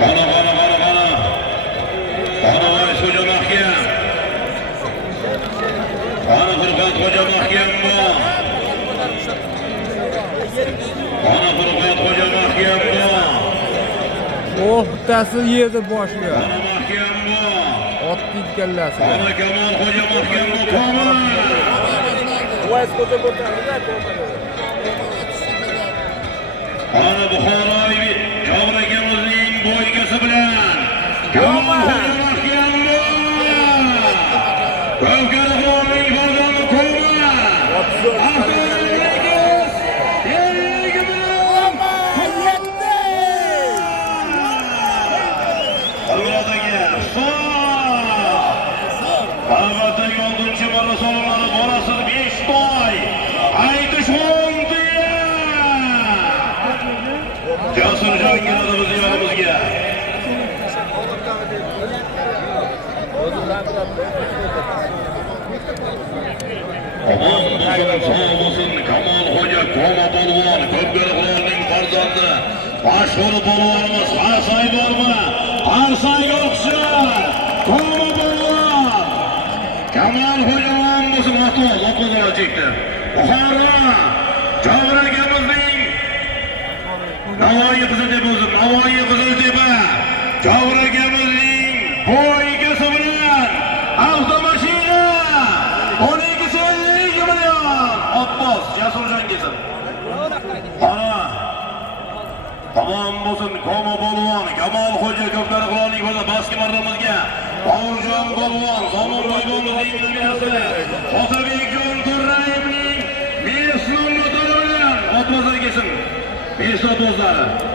Qana. Qana Varis Xo'ja mahkam. Qana Furqat Xo'ja mahkam bu. Qana Furqat Xo'ja mahkam bu. Oh, bittasi yerda boshiga. Qana mahkam bu. Ot titkallasi. Qana Kamol Xo'ja mahkam bu. Qana. Qana Buxoroy Jobir akamizning bo'ygasi bilan Kamol Xo'ja mahkam bu. Ko'karaxonning farzandi Qoma. Navbatdagi 6-marra so'rovnoma borasiz 5 to'y. Aytish mumkin. Jasurjon keladi bizning yonimizga. Sog' bo'lsin Kamol Xo'ja Qoma polvon, Ko'karaxonning farzandi. Mashhur polvonimiz Harsay bormi? Harsayga o'xshar. Qoma polvon. Kamol Xo'jaman bo'lsin, otlar chekdi. Buxoro Jobir akamizning Navoiy Qiziltepa o'zim, Navoiy Qiziltepa. Jobir akamizning bo'ygasi bilan avtomashina 12 million. Abbos Jasurjon kelsin. Ana tamom bo'lsin Qoma polvon, Kamol Xo'ja Ko'karaxonning farzandi baski marramizga Bovurjon polvon, Zomonboy polvonning bilgasi, Otabekjon Turrayevning Mesnon motori bilan otbozlar kelsin. Mesnon otbozlari.